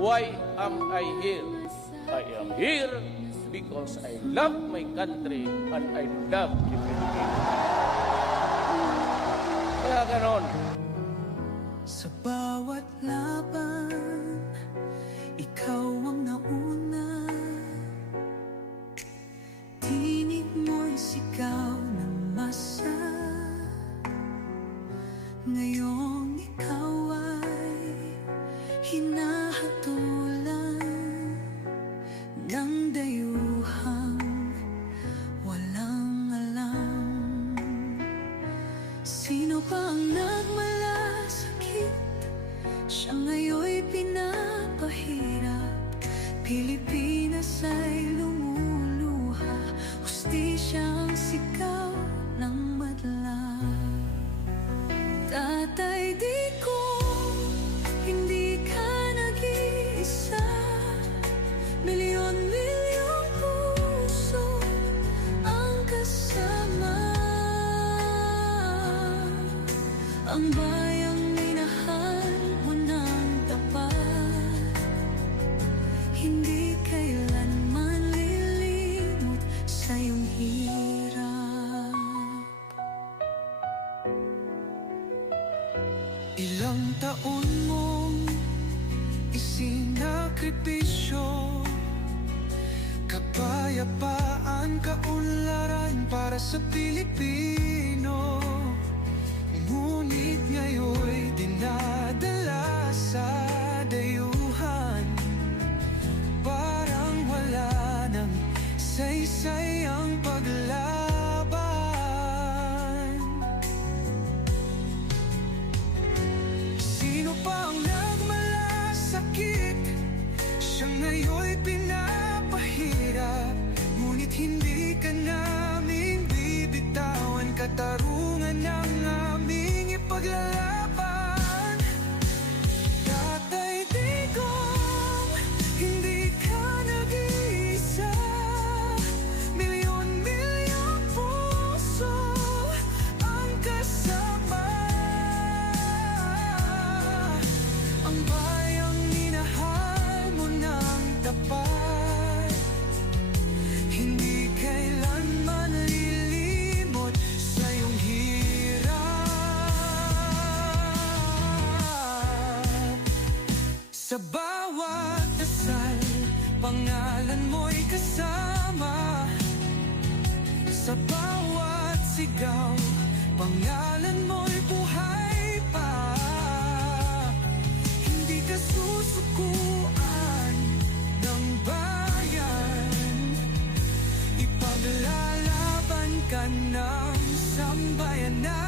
Why am I here? I am here because I love my country and I love the Philippines. Kaya ganon. Sa bawat laban, ikaw ang nauna. Tinig mo'y sigaw ng masa. Ngayong ikaw ay hinahatulan ng dayuhang walang alam. Sino pa ang nagmalasakit? Siya ngayon'y pinapahirap. Pilipinas ay lumuluha. Hustisyang sigaw ng madla. Tatay, di ko hindi ka nag-iisa. Milyon-milyong puso ang kasama. Ang bayang minahal mo ng tapat, hindi kailanman lilimot sa iyong hirap. Ilang taon mong isinakripisyo, kapayapaan, kaunlaran para sa Pilipino. Ngunit ngayon'y dinadala sa dayuhan. Parang wala nang saysay ang paglaban. Sino pa ang nagmalasakit? Siya ngayon'y pinapahirap. Ngunit hindi ka namin bibitawan. Katarungan ng aming ipaglalaban. Tatay Digong, hindi ka nag-iisa. Milyon-milyong puso ang kasama. Ang bayang minahal mo ng tapat, hindi kailanman lilimot sa iyong hirap. Sa bawat dasal, pangalan mo'y kasama. Sa bawat sigaw, pangalan mo'y buhay pa. Hindi ka susukuan ng bayan. Ipaglalaban ka ng sambayanan.